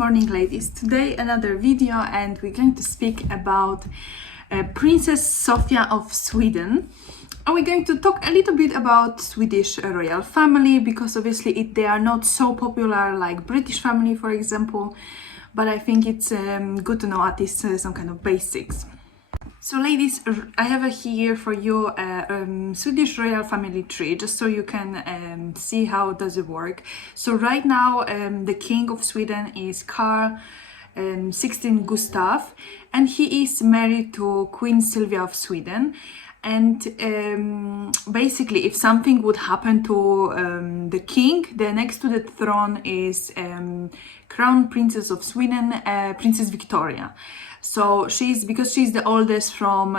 morning, ladies. Today another video, and we're going to speak about Princess Sofia of Sweden. And we're going to talk a little bit about Swedish royal family, because obviously they are not so popular like British family, for example, but I think it's good to know at least some kind of basics. So ladies, I have here for you Swedish royal family tree, just so you can see how does it work. So right now the king of Sweden is Carl 16 Gustav, and he is married to Queen Sofia of Sweden. And basically, if something would happen to the king, the next to the throne is Crown Princess of Sweden, Princess Victoria. So because she's the oldest from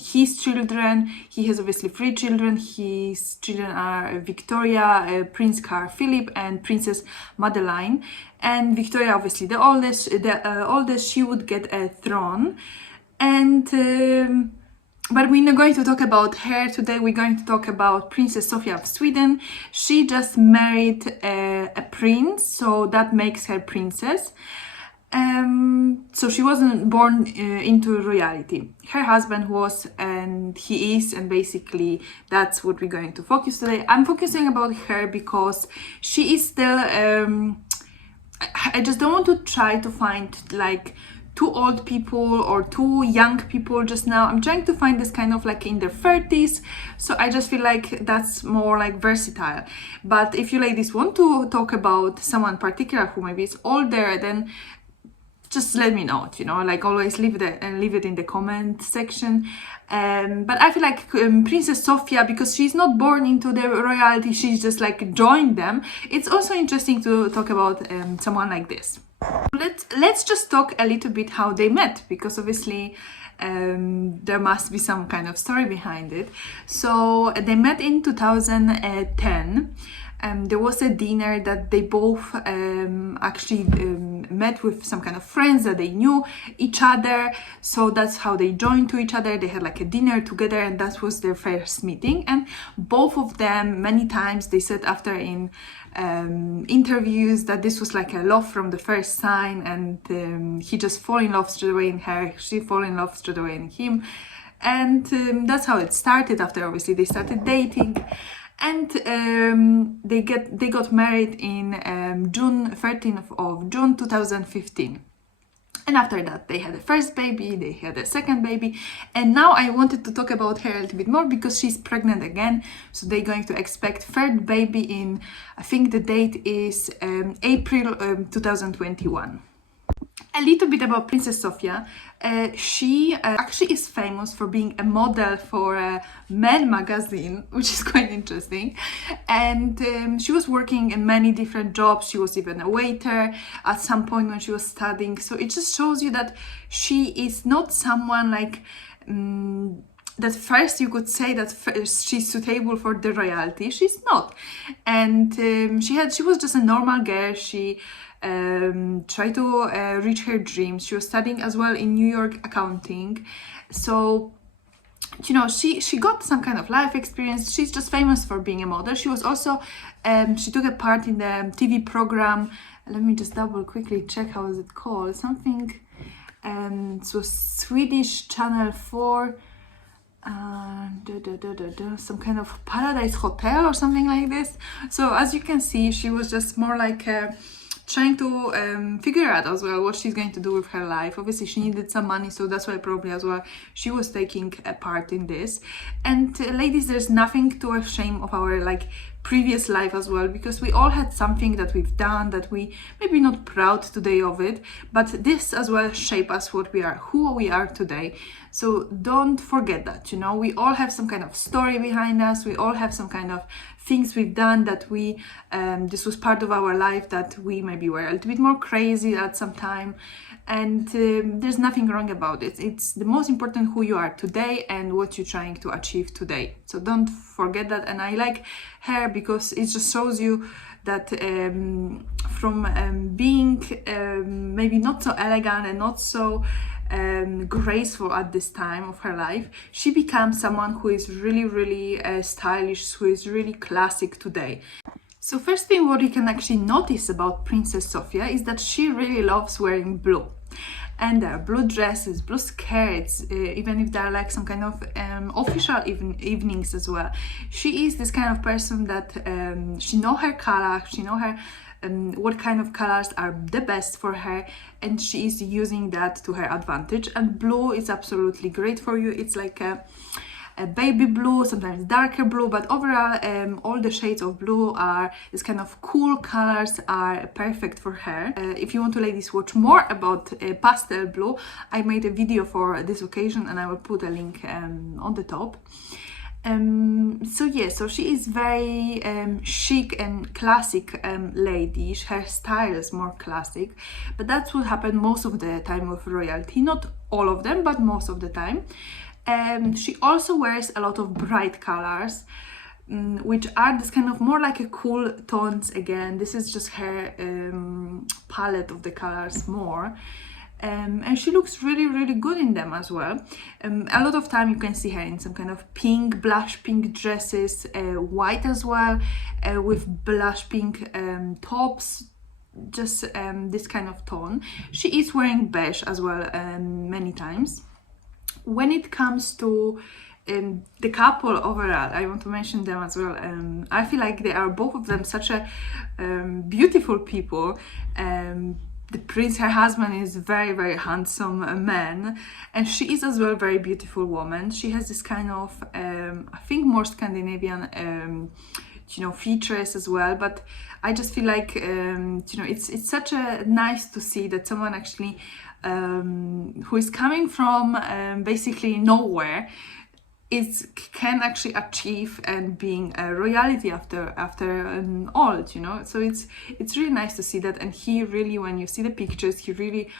his children. He has obviously 3 children. His children are Victoria, Prince Carl Philip, and Princess Madeleine. And Victoria, obviously the oldest, she would get a throne. And but we're not going to talk about her today. We're going to talk about Princess Sofia of Sweden. She just married a prince, so that makes her princess. So she wasn't born into royalty. Her husband was, and he is, and basically that's what we're going to focus today. I'm focusing about her because she is still, I just don't want to try to find like too old people or too young people just now. I'm trying to find this kind of like in their 30s, so I just feel like that's more like versatile. But if you ladies want to talk about someone particular who maybe is older, then just let me know, like always leave it in the comment section. But I feel like Princess Sofia, because she's not born into the royalty, she's just like joined them. It's also interesting to talk about someone like this. Let's just talk a little bit how they met, because obviously there must be some kind of story behind it. So they met in 2010. There was a dinner that they both actually met with some kind of friends that they knew each other. So that's how they joined to each other. They had like a dinner together, and that was their first meeting. And both of them, many times, they said after in interviews that this was like a love from the first sign, and he just fall in love straight away in her, she fall in love straight away in him. And that's how it started. After obviously they started dating. And they got married in June 13th of June 2015. And after that, they had a first baby, they had a second baby. And now I wanted to talk about her a little bit more because she's pregnant again. So they're going to expect third baby in, I think the date is April 2021. A little bit about Princess Sofia. She actually is famous for being a model for a Men magazine, which is quite interesting. And she was working in many different jobs. She was even a waiter at some point when she was studying. So it just shows you that she is not someone like that first you could say that she's suitable for the royalty. She's not. And she was just a normal girl. She tried to reach her dreams. She was studying as well in New York accounting. So she got some kind of life experience. She's just famous for being a model. She was also she took a part in the TV program. Let me just double quickly check how is it called. Something so Swedish Channel 4 some kind of Paradise Hotel or something like this. So as you can see, she was just more like trying to figure out as well what she's going to do with her life. Obviously she needed some money, so that's why probably as well she was taking a part in this. And ladies, there's nothing to a shame of our like previous life as well, because we all had something that we've done that we maybe not proud today of it, but this as well shape us what we are, who we are today. So don't forget that, we all have some kind of story behind us. We all have some kind of things we've done that we this was part of our life, that we maybe were a little bit more crazy at some time. And there's nothing wrong about it. It's the most important who you are today and what you're trying to achieve today. So don't forget that. And I like her because it just shows you that from being maybe not so elegant and not so graceful at this time of her life, she becomes someone who is really stylish, who is really classic today. So first thing what you can actually notice about Princess Sofia is that she really loves wearing blue. And there are blue dresses, blue skirts, even if they're like some kind of official evenings as well. She is this kind of person that she know her color, she know her what kind of colors are the best for her, and she is using that to her advantage. And blue is absolutely great for you. It's like a baby blue, sometimes darker blue, but overall all the shades of blue are this kind of cool colors, are perfect for her. If you want to, ladies, watch more about pastel blue, I made a video for this occasion and I will put a link on the top. So she is very chic and classic lady. Her style is more classic, but that's what happened most of the time with royalty. Not all of them, but most of the time. She also wears a lot of bright colors, which are this kind of more like a cool tones again. This is just her palette of the colors more. And she looks really, really good in them as well. A lot of time you can see her in some kind of pink, blush pink dresses, white as well, with blush pink tops, just this kind of tone. She is wearing beige as well many times. When it comes to the couple overall, I want to mention them as well. I feel like they are both of them such a beautiful people. The prince, her husband, is very, very handsome man, and she is as well very beautiful woman. She has this kind of I think more Scandinavian features as well, but I just feel like it's such a nice to see that someone actually who is coming from basically nowhere can actually achieve and being a royalty after all, so it's really nice to see that. And he really, when you see the pictures, he really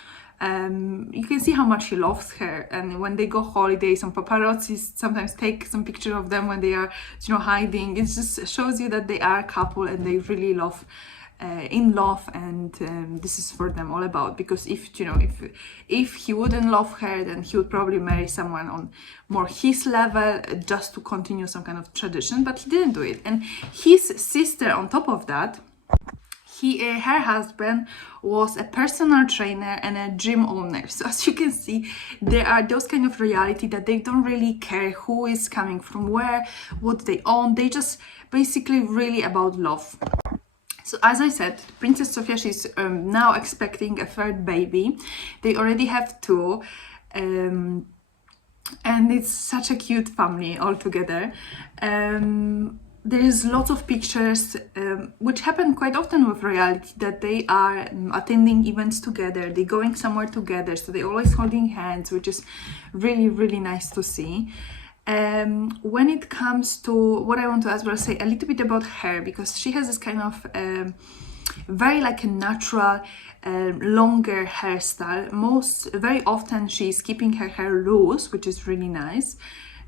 you can see how much he loves her. And when they go holiday, some paparazzi sometimes take some picture of them when they are hiding. It just shows you that they are a couple and they really love in love, and this is for them all about. Because if he wouldn't love her, then he would probably marry someone on more his level just to continue some kind of tradition, but he didn't do it. And his sister, on top of that, her husband was a personal trainer and a gym owner. So as you can see, there are those kind of reality that they don't really care who is coming from where, what they own. They just basically really about love. So as I said, Princess Sofia, she's now expecting a third baby. They already have two, and it's such a cute family all together. There's lots of pictures which happen quite often with royalty, that they are attending events together, they're going somewhere together, so they're always holding hands, which is really, really nice to see. When it comes to what I want to as well say a little bit about her, because she has this kind of very like a natural longer hairstyle. Very often she's keeping her hair loose, which is really nice.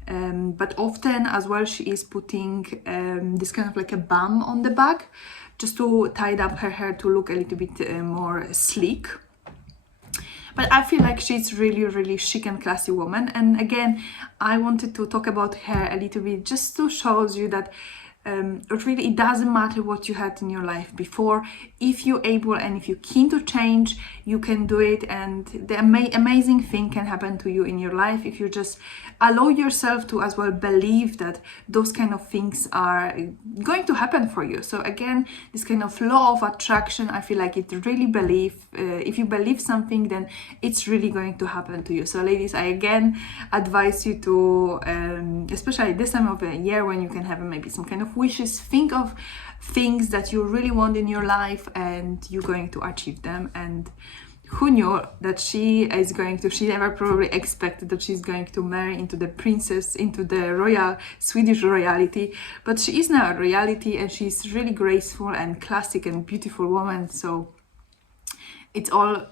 But often as well she is putting this kind of like a bun on the back, just to tie up her hair to look a little bit more sleek. But I feel like she's really, really chic and classy woman. And again, I wanted to talk about her a little bit just to show you that really it doesn't matter what you had in your life before. If you're able and if you're keen to change, you can do it, and the amazing thing can happen to you in your life if you just allow yourself to as well believe that those kind of things are going to happen for you. So again, this kind of law of attraction, I feel like it really if you believe something, then it's really going to happen to you. So ladies, I again advise you to especially this time of the year when you can have maybe some kind of wishes, think of things that you really want in your life and you're going to achieve them. And who knew that she never probably expected that she's going to marry into the royal Swedish royalty, but she is now a royalty, and she's really graceful and classic and beautiful woman. So it's all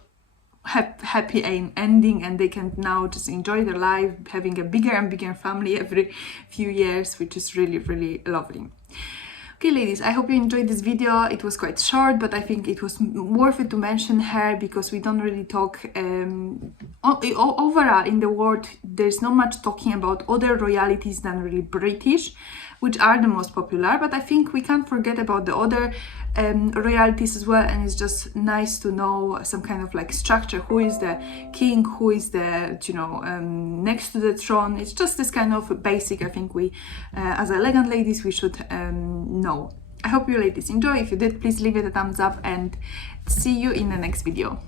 happy ending, and they can now just enjoy their life, having a bigger and bigger family every few years, which is really, really lovely. Okay, ladies, I hope you enjoyed this video. It was quite short, but I think it was worth it to mention her because we don't really talk overall in the world. There's not much talking about other royalties than really British, which are the most popular, but I think we can't forget about the other royalties as well, and it's just nice to know some kind of like structure, who is the king, who is the, you know, next to the throne. It's just this kind of basic, I think we as elegant ladies we should know. I hope you ladies enjoy. If you did, please leave it a thumbs up and see you in the next video.